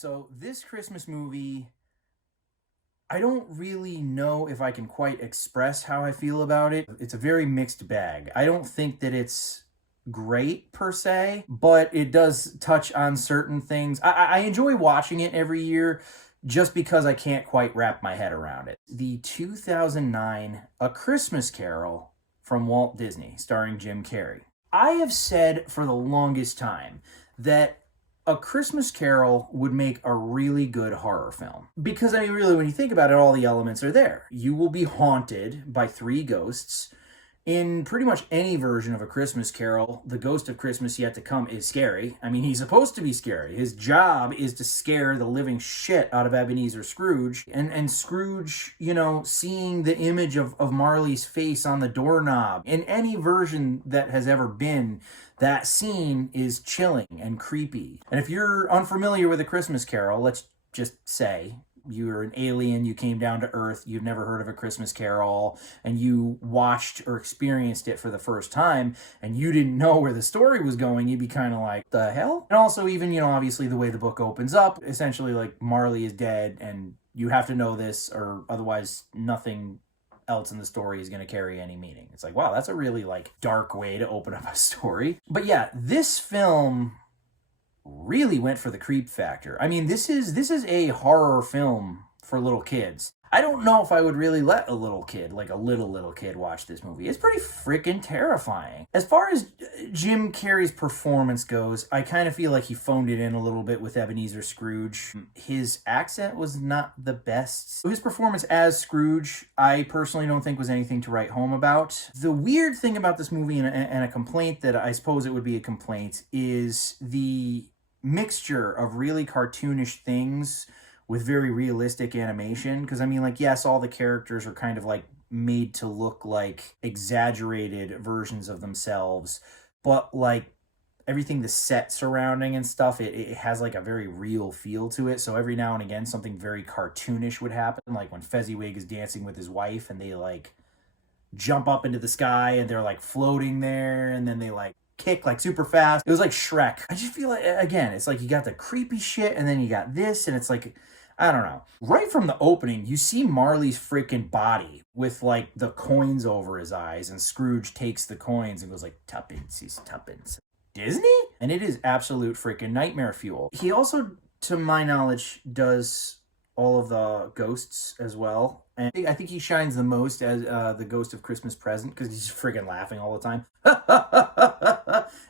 So this Christmas movie, I don't really know if I can quite express how I feel about it. It's a very mixed bag. I don't think that it's great per se, but it does touch on certain things. I enjoy watching it every year just because I can't quite wrap my head around it. The 2009 A Christmas Carol from Walt Disney, starring Jim Carrey. I have said for the longest time that A Christmas Carol would make a really good horror film. Because, I mean, really, when you think about it, all the elements are there. You will be haunted by three ghosts. In pretty much any version of A Christmas Carol, the ghost of Christmas Yet to Come is scary. I mean, he's supposed to be scary. His job is to scare the living shit out of Ebenezer Scrooge. And Scrooge, seeing the image of Marley's face on the doorknob, in any version that has ever been, that scene is chilling and creepy. And if you're unfamiliar with A Christmas Carol, let's just say you're an alien, you came down to Earth, you've never heard of A Christmas Carol, and you watched or experienced it for the first time, and you didn't know where the story was going, you'd be kind of like, the hell? And also even, obviously the way the book opens up, essentially like Marley is dead, and you have to know this, or otherwise nothing else in the story is going to carry any meaning. It's like, wow, that's a really dark way to open up a story. But yeah, this film really went for the creep factor. I mean, this is a horror film for little kids. I don't know if I would really let a little kid, like a little kid, watch this movie. It's pretty freaking terrifying. As far as Jim Carrey's performance goes, I kind of feel like he phoned it in a little bit with Ebenezer Scrooge. His accent was not the best. His performance as Scrooge, I personally don't think was anything to write home about. The weird thing about this movie, and a complaint that I suppose it would be a complaint, is the mixture of really cartoonish things with very realistic animation. Because, I mean, yes, all the characters are kind of made to look like exaggerated versions of themselves, but everything, the set surrounding and stuff, it has a very real feel to it. So every now and again, something very cartoonish would happen, like when Fezziwig is dancing with his wife and they jump up into the sky and they're floating there, and then they kick super fast. It was like Shrek. I just feel again, it's you got the creepy shit, and then you got this, and it's I don't know. Right from the opening, you see Marley's freaking body with the coins over his eyes, and Scrooge takes the coins and goes tuppence, he's tuppence. Disney? And it is absolute freaking nightmare fuel. He also, to my knowledge, does all of the ghosts as well. And I think he shines the most as the ghost of Christmas Present, because he's freaking laughing all the time.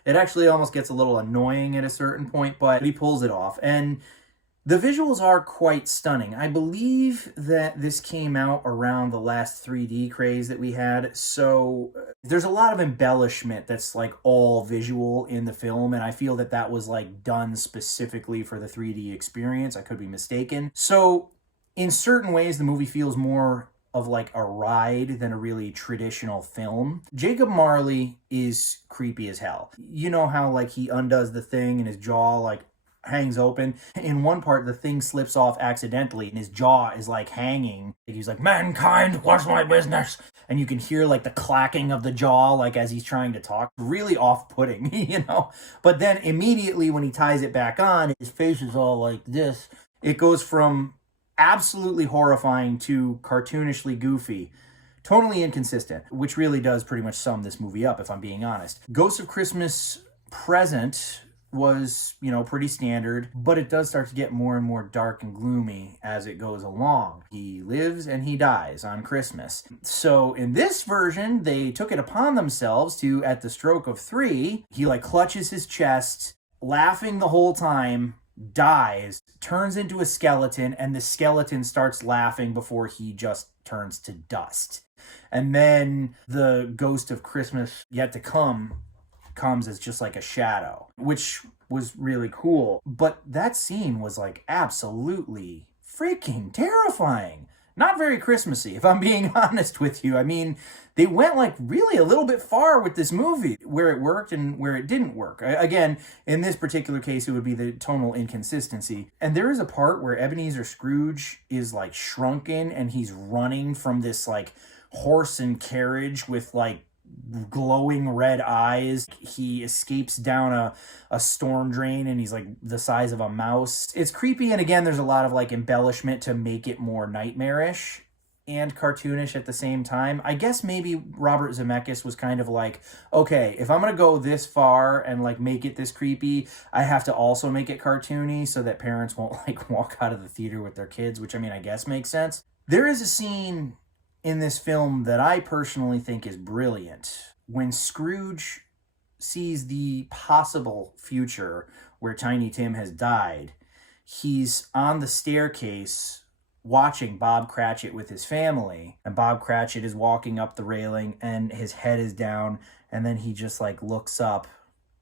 It actually almost gets a little annoying at a certain point, but he pulls it off. And the visuals are quite stunning. I believe that this came out around the last 3D craze that we had, so there's a lot of embellishment that's all visual in the film, and I feel that that was done specifically for the 3D experience. I could be mistaken. So in certain ways, the movie feels more of a ride than a really traditional film. Jacob Marley is creepy as hell. You know how he undoes the thing and his jaw hangs open. In one part, the thing slips off accidentally and his jaw is hanging. He's mankind, what's my business? And you can hear the clacking of the jaw as he's trying to talk. Really off-putting, But then immediately when he ties it back on, his face is all like this. It goes from absolutely horrifying to cartoonishly goofy. Totally inconsistent, which really does pretty much sum this movie up, if I'm being honest. Ghost of Christmas Present was, pretty standard, but it does start to get more and more dark and gloomy as it goes along. He lives and he dies on Christmas. So in this version, they took it upon themselves to, at the stroke of 3, he clutches his chest, laughing the whole time, dies, turns into a skeleton, and the skeleton starts laughing before he just turns to dust. And then the ghost of Christmas Yet to Come comes as just a shadow, which was really cool. But that scene was absolutely freaking terrifying. Not very Christmassy, if I'm being honest with you. I mean, they went really a little bit far with this movie, where it worked and where it didn't work. Again, in this particular case, it would be the tonal inconsistency. And there is a part where Ebenezer Scrooge is shrunken and he's running from this horse and carriage with glowing red eyes. He escapes down a storm drain and he's like the size of a mouse. It's creepy, and again, there's a lot of like embellishment to make it more nightmarish and cartoonish at the same time. I guess maybe Robert Zemeckis was kind of like, okay, if I'm gonna go this far and like make it this creepy, I have to also make it cartoony so that parents won't like walk out of the theater with their kids, which I mean, I guess makes sense. There is a scene in this film that I personally think is brilliant. When Scrooge sees the possible future where Tiny Tim has died, he's on the staircase watching Bob Cratchit with his family, and Bob Cratchit is walking up the railing and his head is down, and then he just like looks up,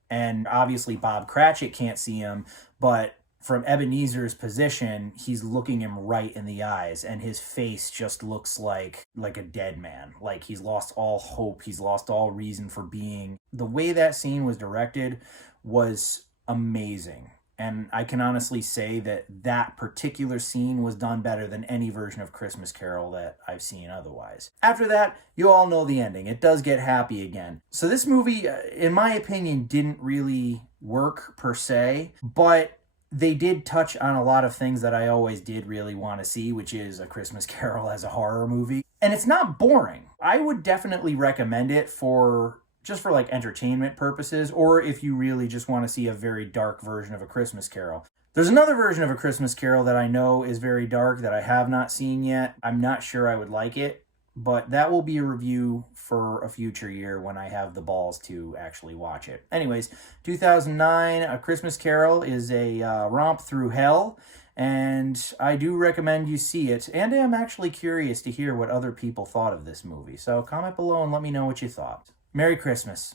and obviously Bob Cratchit can't see him, but from Ebenezer's position, he's looking him right in the eyes, and his face just looks like a dead man. Like he's lost all hope, he's lost all reason for being. The way that scene was directed was amazing. And I can honestly say that that particular scene was done better than any version of Christmas Carol that I've seen otherwise. After that, you all know the ending. It does get happy again. So this movie, in my opinion, didn't really work per se, but they did touch on a lot of things that I always did really want to see, which is A Christmas Carol as a horror movie. And it's not boring. I would definitely recommend it for just for like entertainment purposes, or if you really just want to see a very dark version of A Christmas Carol. There's another version of A Christmas Carol that I know is very dark that I have not seen yet. I'm not sure I would like it, but that will be a review for a future year when I have the balls to actually watch it. Anyways, 2009, A Christmas Carol is a romp through hell, and I do recommend you see it, and I'm actually curious to hear what other people thought of this movie. So comment below and let me know what you thought. Merry Christmas.